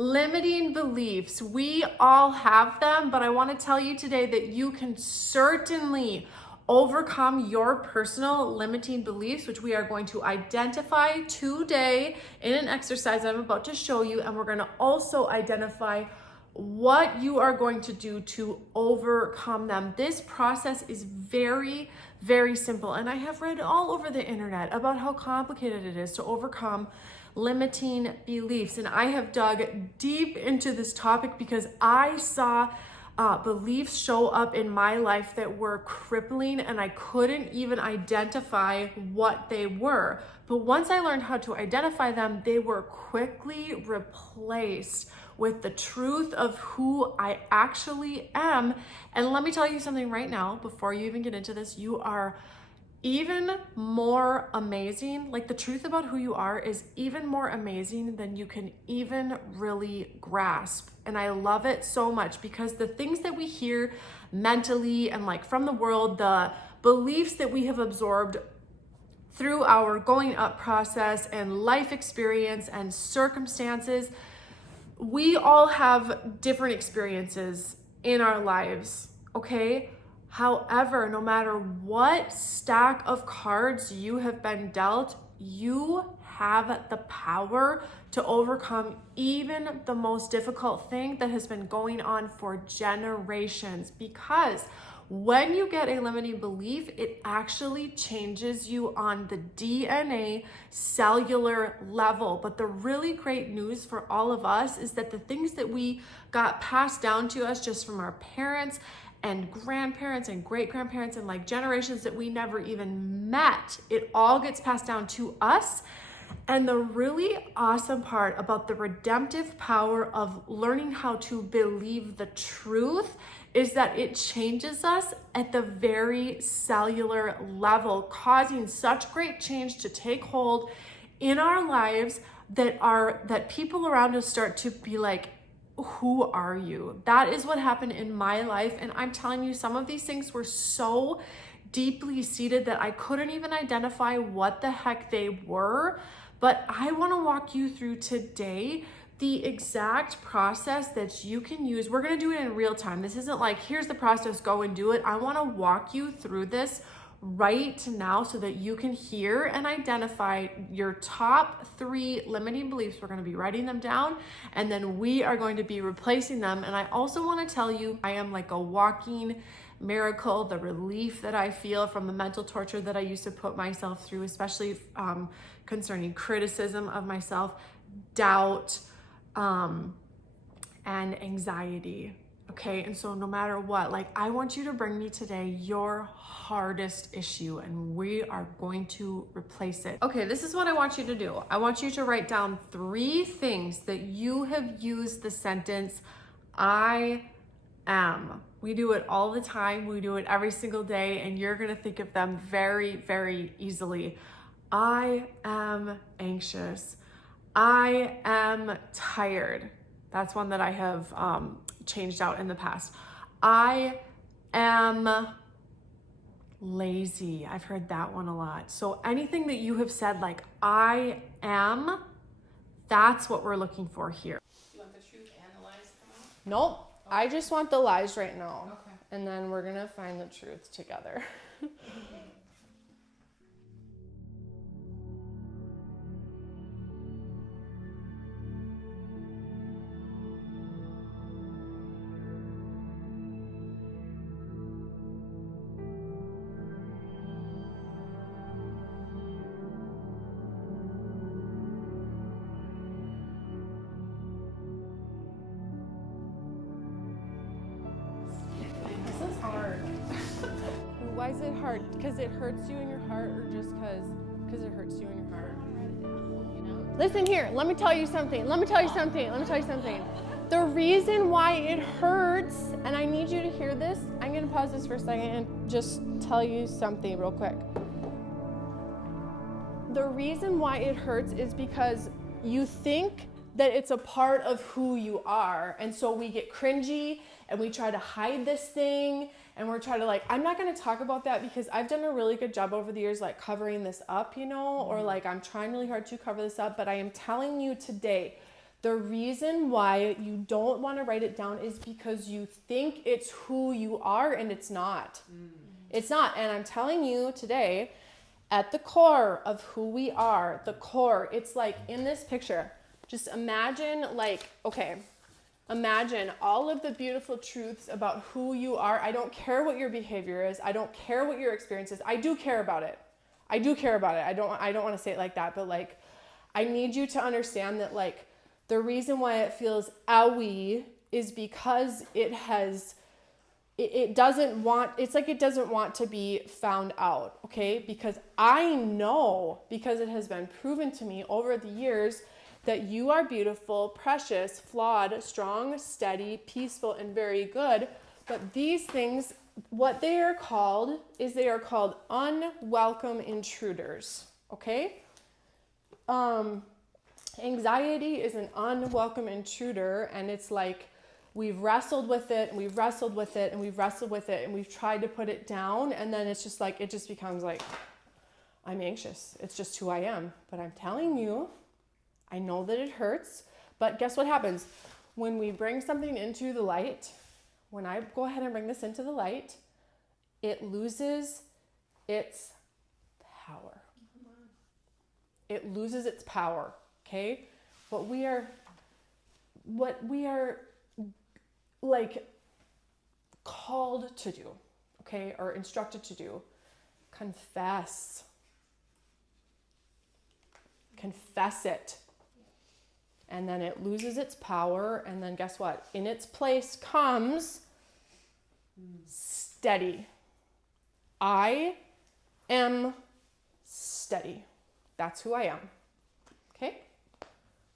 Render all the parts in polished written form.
Limiting beliefs. We all have them, but I want to tell you today that you can certainly overcome your personal limiting beliefs, which we are going to identify today in an exercise I'm about to show you. And we're going to also identify what you are going to do to overcome them. This process is very, very simple. And I have read all over the internet about how complicated it is to overcome limiting beliefs. And I have dug deep into this topic because I saw beliefs show up in my life that were crippling and I couldn't even identify what they were. But once I learned how to identify them, they were quickly replaced with the truth of who I actually am. And let me tell you something right now, before you even get into this, you are even more amazing. Like, the truth about who you are is even more amazing than you can even really grasp. And I love it so much because the things that we hear mentally and like from the world, the beliefs that we have absorbed through our going up process and life experience and circumstances, we all have different experiences in our lives, okay? However, no matter what stack of cards you have been dealt, you have the power to overcome even the most difficult thing that has been going on for generations. Because when you get a limiting belief, it actually changes you on the DNA cellular level. But the really great news for all of us is that the things that we got passed down to us just from our parents and grandparents and great-grandparents and like generations that we never even met, it all gets passed down to us. And the really awesome part about the redemptive power of learning how to believe the truth is that it changes us at the very cellular level, causing such great change to take hold in our lives that people around us start to be like, who are you? That is what happened in my life. And I'm telling you, some of these things were so deeply seated that I couldn't even identify what the heck they were. But I want to walk you through today the exact process that you can use. We're going to do it in real time. This isn't like, here's the process, go and do it. I want to walk you through this right now so that you can hear and identify your top 3 limiting beliefs. We're going to be writing them down and then we are going to be replacing them. And I also want to tell you, I am like a walking miracle. The relief that I feel from the mental torture that I used to put myself through, especially concerning criticism of myself, doubt, and anxiety. Okay, and so no matter what, like, I want you to bring me today your hardest issue and we are going to replace it. Okay, this is what I want you to do. I want you to write down 3 things that you have used the sentence, I am. We do it all the time. We do it every single day, and you're gonna think of them very, very easily. I am anxious. I am tired. That's one that I have changed out in the past. I am lazy. I've heard that one a lot. So anything that you have said like I am, that's what we're looking for here. You want the truth and the lies to come out? Nope. Okay. I just want the lies right now. Okay. And then we're gonna find the truth together. This is hard. Why is it hard? Because it hurts you in your heart, or just because it hurts you in your heart? Listen here, let me tell you something. The reason why it hurts, and I need you to hear this, I'm gonna pause this for a second and just tell you something real quick. The reason why it hurts is because you think that it's a part of who you are. And so we get cringy and we try to hide this thing and we're trying to like, I'm not going to talk about that because I've done a really good job over the years, like covering this up, you know, or like I'm trying really hard to cover this up, but I am telling you today The reason why you don't want to write it down is because you think it's who you are, and it's not. It's not. And I'm telling you today, at the core of who we are, the core, it's like in this picture. Just imagine imagine all of the beautiful truths about who you are. I don't care what your behavior is. I don't care what your experience is. I do care about it. I don't want to say it like that, but like, I need you to understand that like, the reason why it feels owie is because it doesn't want to be found out, okay? Because I know, because it has been proven to me over the years, that you are beautiful, precious, flawed, strong, steady, peaceful, and very good. But these things, what they are called is they are called unwelcome intruders, okay? Anxiety is an unwelcome intruder, and it's like we've wrestled with it, and we've wrestled with it, and we've wrestled with it, and we've tried to put it down, and then it's just like, it just becomes like, I'm anxious. It's just who I am. But I'm telling you, I know that it hurts, but guess what happens? When we bring something into the light, when I go ahead and bring this into the light, it loses its power. It loses its power. Okay, what we are like called to do, okay, or instructed to do, confess it, and then it loses its power, and then guess what? In its place comes steady. I am steady. That's who I am. Okay?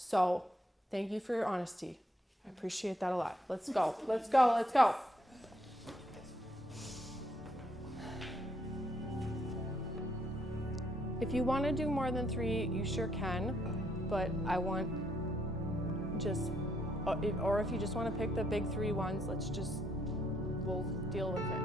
So, thank you for your honesty. I appreciate that a lot. Let's go. Let's go. Let's go. If you want to do more than 3, you sure can, but I want or if you just want to pick the big 3 ones, we'll deal with it.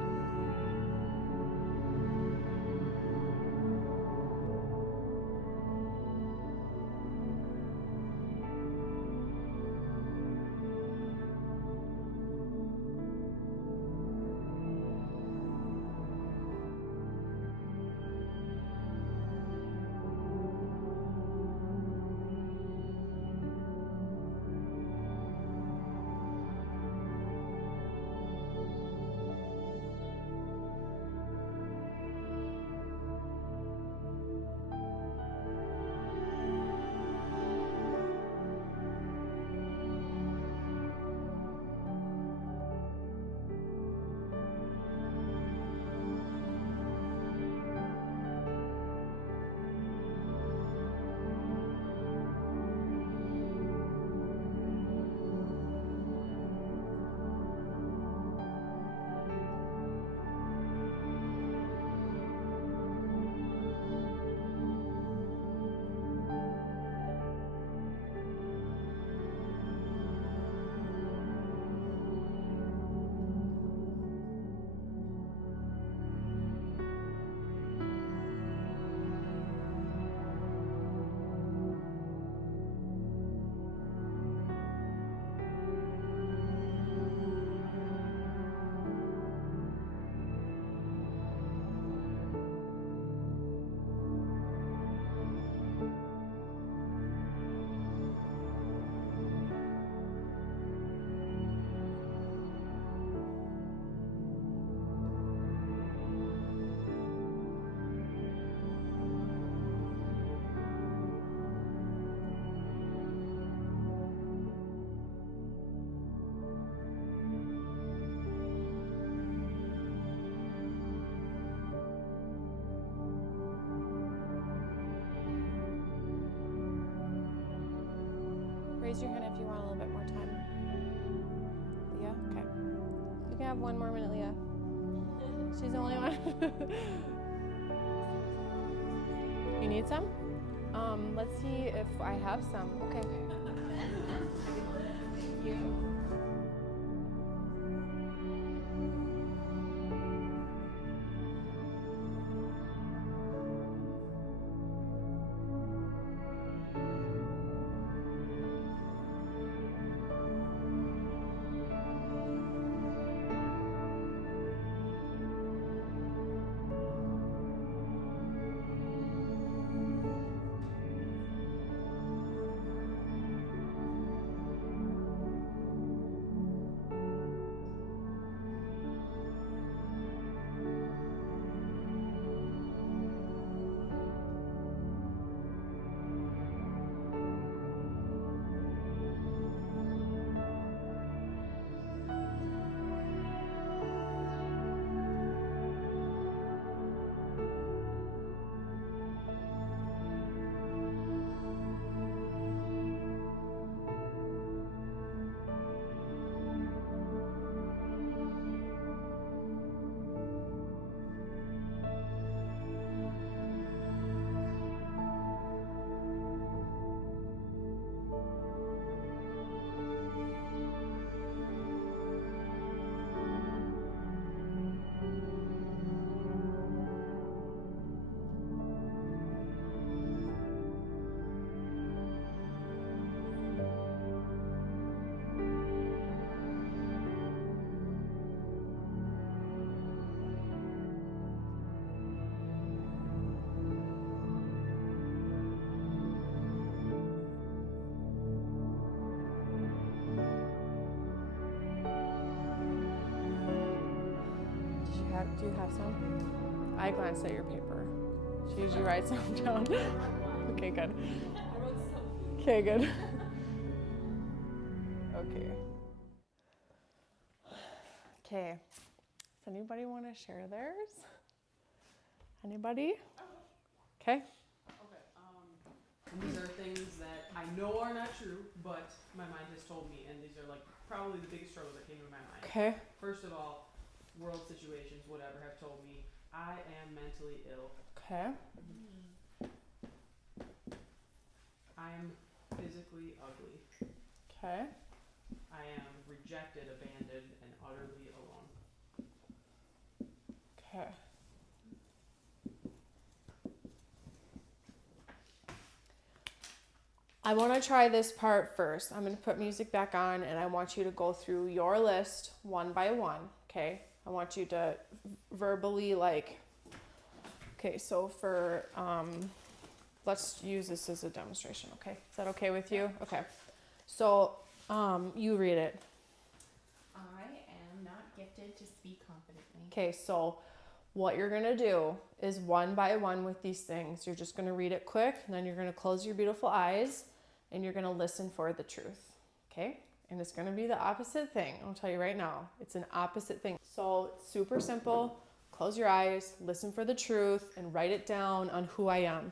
Raise your hand if you want a little bit more time. Leah? Okay. You can have 1 more minute, Leah. She's the only one. You need some? Let's see if I have some. Okay. Thank you. Do you have some? I glanced at your paper. She usually writes some down. Okay, good. Okay, good. Okay. Okay. Does anybody want to share theirs? Anybody? Okay. Okay, these are things that I know are not true, but my mind has told me, and these are like probably the biggest struggles that came to my mind. Okay. First of all, world situations, whatever, have told me I am mentally ill. Okay. I am physically ugly. Okay. I am rejected, abandoned, and utterly alone. Okay. I want to try this part first. I'm going to put music back on and I want you to go through your list one by one, okay? I want you to verbally okay, so for, let's use this as a demonstration, okay? Is that okay with you? Okay. So, you read it. I am not gifted to speak confidently. Okay, so what you're going to do is one by one with these things. You're just going to read it quick, and then you're going to close your beautiful eyes, and you're going to listen for the truth, okay? And it's going to be the opposite thing. I'll tell you right now. It's an opposite thing. So it's super simple. Close your eyes, listen for the truth, and write it down on who I am.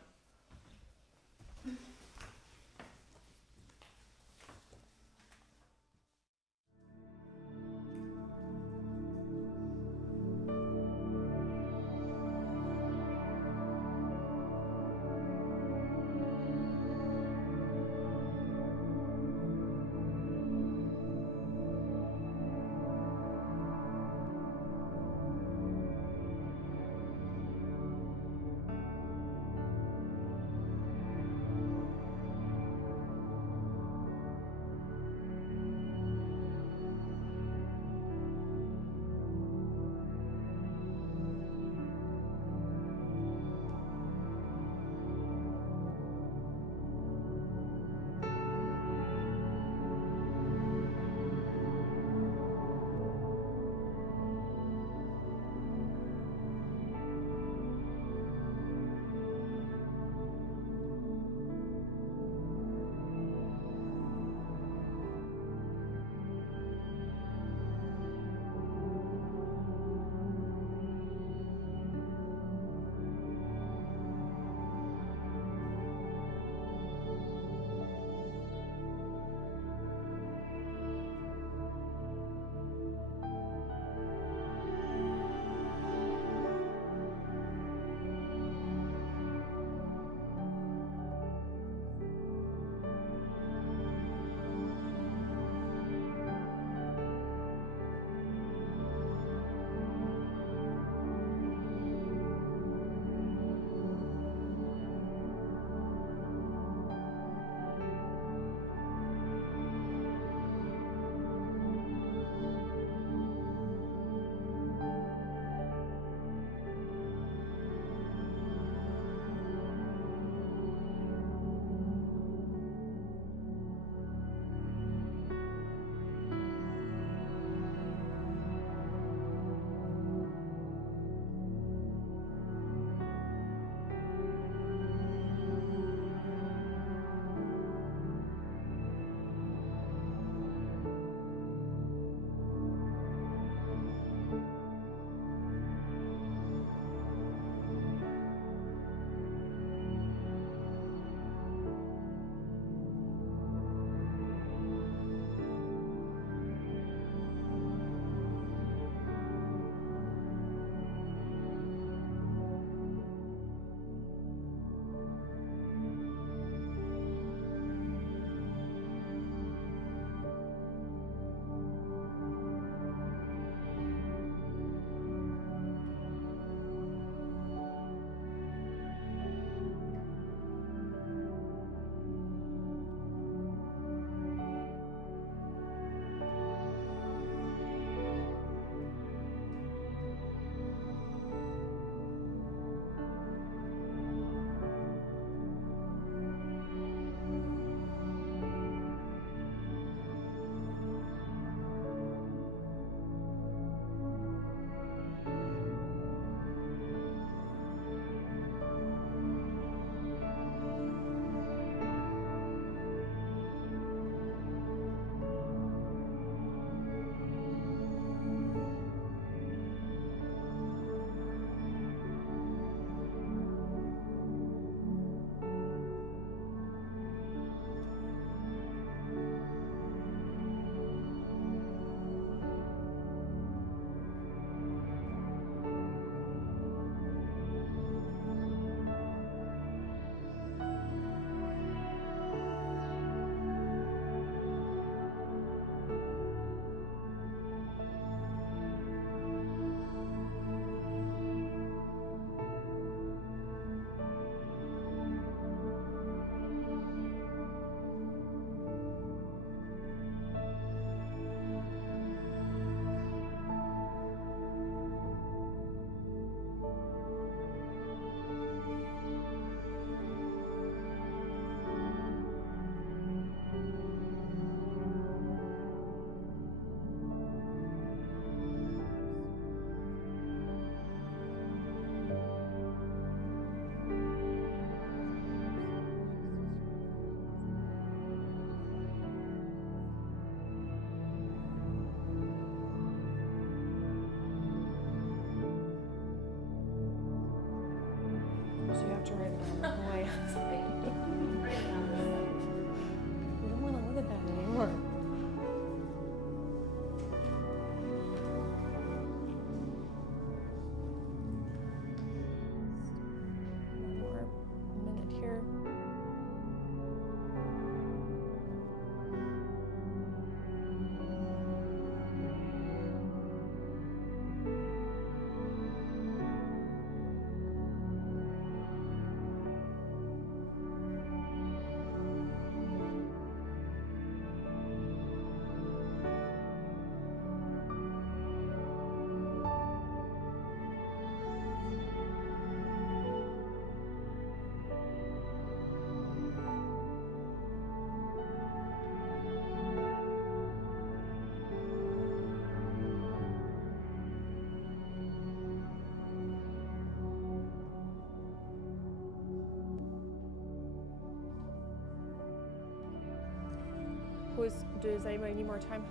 Does anybody need more time?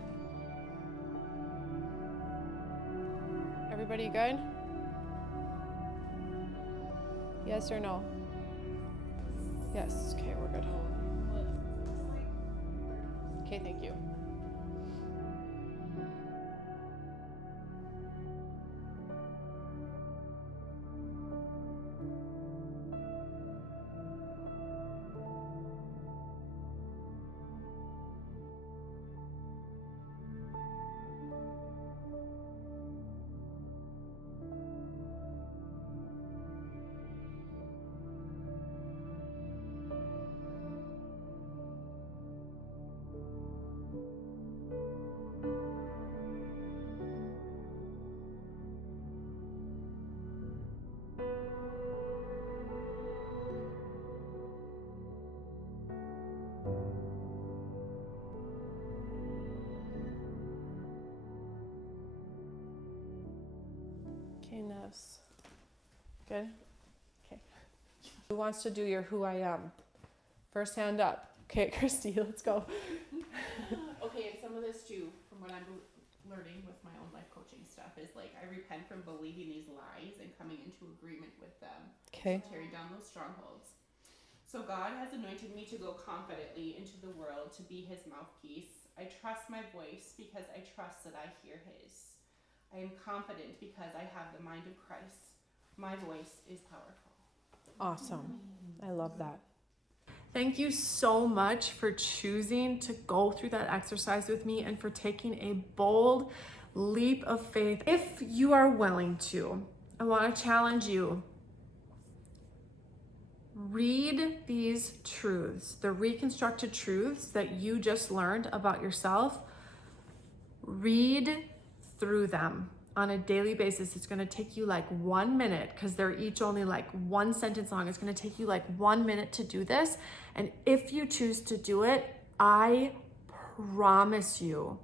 Everybody good? Yes or no? Yes. Okay, we're good. Okay, thank you. Okay, Ness. Good? Okay. Who wants to do your who I am? First hand up. Okay, Christy, let's go. Okay, and some of this too, from what I'm learning with my own life coaching stuff, is like I repent from believing these lies and coming into agreement with them. Okay. So tearing down those strongholds. So God has anointed me to go confidently into the world to be his mouthpiece. I trust my voice because I trust that I hear his. I am confident because I have the mind of Christ. My voice is powerful. Awesome. I love that. Thank you so much for choosing to go through that exercise with me and for taking a bold leap of faith. If you are willing to, I want to challenge you. Read these truths, the reconstructed truths that you just learned about yourself. Read through them on a daily basis. It's going to take you like 1 minute because they're each only like one sentence long. It's going to take you like 1 minute to do this. And if you choose to do it, I promise you,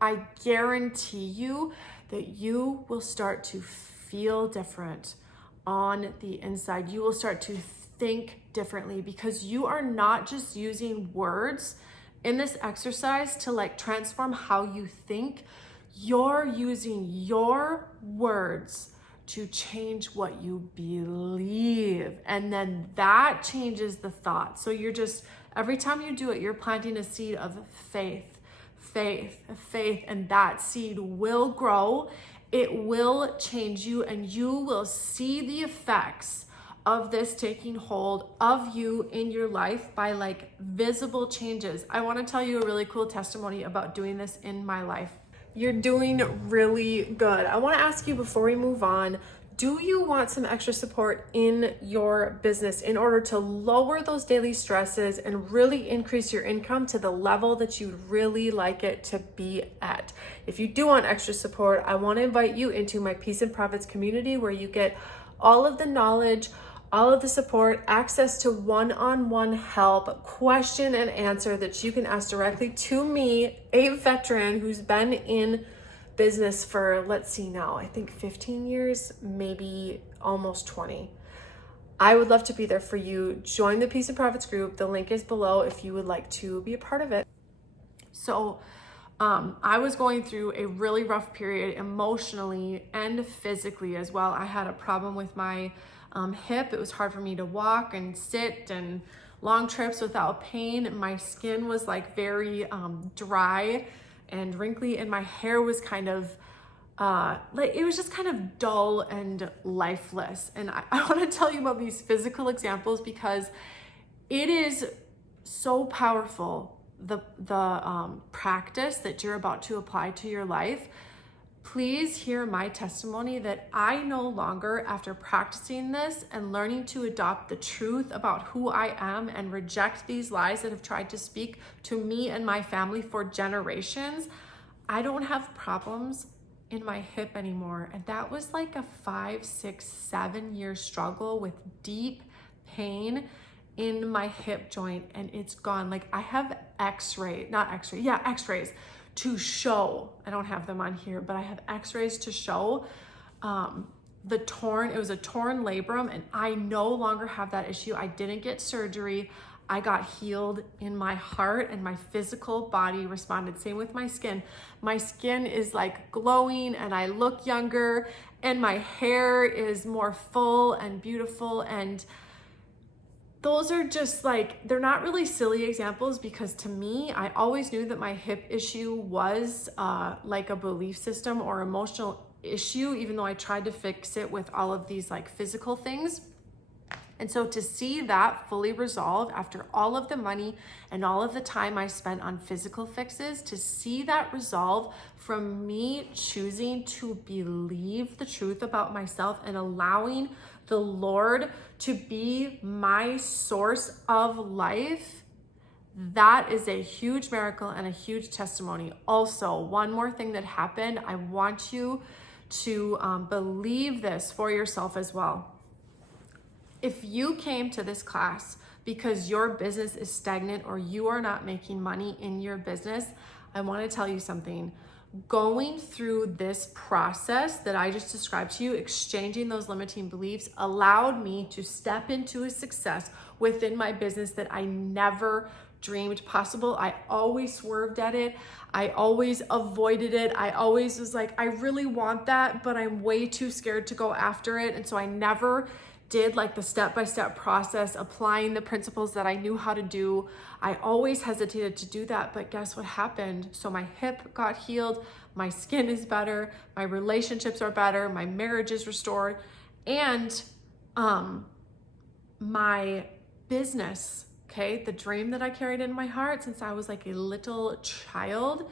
I guarantee you that you will start to feel different on the inside. You will start to think differently because you are not just using words in this exercise to like transform how you think. You're using your words to change what you believe. And then that changes the thought. So you're just, every time you do it, you're planting a seed of faith, and that seed will grow. It will change you and you will see the effects of this taking hold of you in your life by like visible changes. I want to tell you a really cool testimony about doing this in my life. You're doing really good. I want to ask you before we move on, do you want some extra support in your business in order to lower those daily stresses and really increase your income to the level that you'd really like it to be at? If you do want extra support, I want to invite you into my Peace and Profits community where you get all of the knowledge, all of the support, access to one-on-one help, question and answer that you can ask directly to me, a veteran who's been in business for, let's see now, I think 15 years, maybe almost 20. I would love to be there for you. Join the Peace and Profits group. The link is below if you would like to be a part of it. So I was going through a really rough period emotionally and physically as well. I had a problem with my hip. It was hard for me to walk and sit and long trips without pain. My skin was like very dry and wrinkly, and my hair was kind of like it was just kind of dull and lifeless. And I want to tell you about these physical examples because it is so powerful, the practice that you're about to apply to your life. Please hear my testimony that I no longer, after practicing this and learning to adopt the truth about who I am and reject these lies that have tried to speak to me and my family for generations, I don't have problems in my hip anymore. And that was like a 5, 6, 7 year struggle with deep pain in my hip joint, and it's gone. Like I have x-rays to show. I don't have them on here, but I have x-rays to show it was a torn labrum, and I no longer have that issue. I didn't get surgery. I got healed in my heart, and my physical body responded. Same with my skin. My skin is like glowing and I look younger, and my hair is more full and beautiful. And those are just like, they're not really silly examples, because to me, I always knew that my hip issue was like a belief system or emotional issue, even though I tried to fix it with all of these like physical things. And so to see that fully resolve after all of the money and all of the time I spent on physical fixes, to see that resolve from me choosing to believe the truth about myself and allowing the Lord to be my source of life, that is a huge miracle and a huge testimony. Also, one more thing that happened, I want you to believe this for yourself as well. If you came to this class because your business is stagnant or you are not making money in your business, I want to tell you something. Going through this process that I just described to you, exchanging those limiting beliefs, allowed me to step into a success within my business that I never dreamed possible. I always swerved at it. I always avoided it. I always was like, I really want that, but I'm way too scared to go after it. And so I never did like the step-by-step process, applying the principles that I knew how to do. I always hesitated to do that, but guess what happened? So my hip got healed, my skin is better, my relationships are better, my marriage is restored, and my business, okay, the dream that I carried in my heart since I was like a little child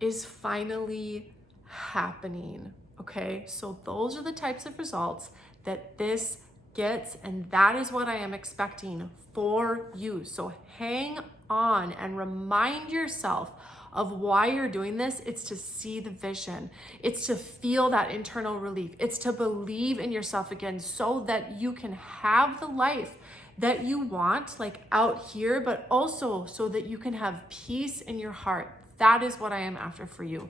is finally happening, okay? So those are the types of results that this gets, and that is what I am expecting for you. So hang on and remind yourself of why you're doing this. It's to see the vision. It's to feel that internal relief. It's to believe in yourself again so that you can have the life that you want, like out here, but also so that you can have peace in your heart. That is what I am after for you.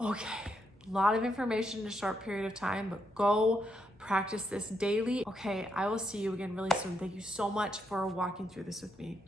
Okay, a lot of information in a short period of time, but go practice this daily. Okay, I will see you again really soon. Thank you so much for walking through this with me.